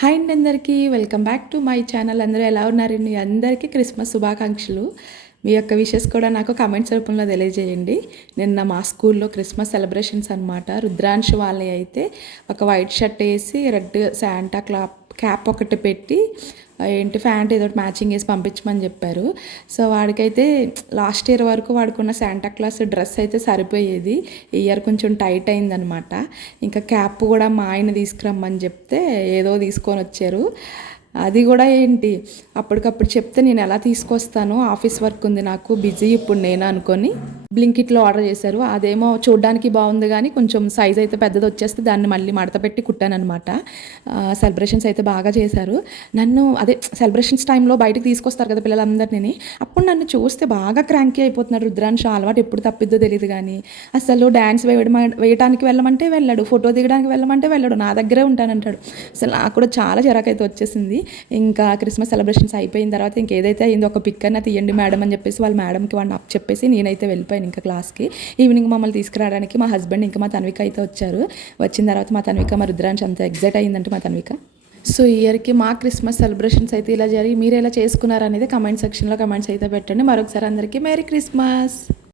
Hi అండి అందరికీ welcome back to my channel. అందరూ ఎలా ఉన్నారండి? అందరికీ క్రిస్మస్ శుభాకాంక్షలు. మీ యొక్క విషెస్ కూడా నాకు కామెంట్స్ రూపంలో తెలియజేయండి. నిన్న మా స్కూల్లో క్రిస్మస్ సెలబ్రేషన్స్ అనమాట. రుద్రాంశ్ వాళ్ళని అయితే ఒక వైట్ షర్ట్ వేసి రెడ్ శాంటా క్యాప్ ఒకటి పెట్టి ఫ్యాంట్ ఏదో మ్యాచింగ్ వేసి పంపించమని చెప్పారు. సో వాడికైతే లాస్ట్ ఇయర్ వరకు వాడుకున్న శాంటా క్లాస్ డ్రెస్ అయితే సరిపోయేది. ఈ ఇయర్ కొంచెం టైట్ అయిందనమాట. ఇంకా క్యాప్ కూడా మా ఆయన తీసుకురమ్మని చెప్తే ఏదో తీసుకొని వచ్చారు. అది కూడా అప్పటికప్పుడు చెప్తే నేను ఎలా తీసుకొస్తాను, ఆఫీస్ వర్క్ ఉంది నాకు, బిజీ ఇప్పుడు నేను అనుకొని బ్లింకిట్లో ఆర్డర్ చేశారు. అదేమో చూడడానికి బాగుంది కానీ కొంచెం సైజ్ అయితే పెద్దది వచ్చేస్తే దాన్ని మళ్ళీ మడత పెట్టి కుట్టానమాట. సెలబ్రేషన్స్ అయితే బాగా చేశారు. నన్ను సెలబ్రేషన్స్ టైంలో బయటకు తీసుకొస్తారు కదా పిల్లలందరినీ, అప్పుడు నన్ను చూస్తే బాగా క్రాంకీ అయిపోతున్నాడు రుద్రాంశ. అలవాటు ఎప్పుడు తప్పిద్దో తెలియదు కానీ అసలు డ్యాన్స్ వేయడానికి వెళ్ళమంటే వెళ్ళాడు, ఫోటో దిగడానికి వెళ్ళమంటే వెళ్ళాడు, నా దగ్గరే ఉంటానంటాడు. అసలు నాకు కూడా చాలా చిరాకైతే వచ్చేసింది. ఇంకా క్రిస్మస్ సెలబ్రేషన్స్ అయిపోయిన తర్వాత ఇంకేదైతే అయిందో ఒక పిక్ అన్న తీయండి మేడం అని చెప్పేసి వాళ్ళ మేడంకి వాడిని అప్ చెప్పేసి నేనైతే వెళ్ళిపోయాను ఇంకా క్లాస్కి. ఈవినింగ్ మమ్మల్ని తీసుకురావడానికి మా హస్బెండ్ ఇంకా మా తన్విక అయితే వచ్చారు. వచ్చిన తర్వాత మా తన్విక మా రుద్రాంశ్ అంత ఎగ్జైట్ అయిందంటే మా తన్విక. సో ఈ ఇయర్కి మా క్రిస్మస్ సెలబ్రేషన్స్ అయితే ఇలా జరిగి మీరు ఎలా చేసుకున్నారనేది కమెంట్ సెక్షన్లో కమెంట్స్ అయితే పెట్టండి. మరొకసారి అందరికీ మేరీ క్రిస్మస్.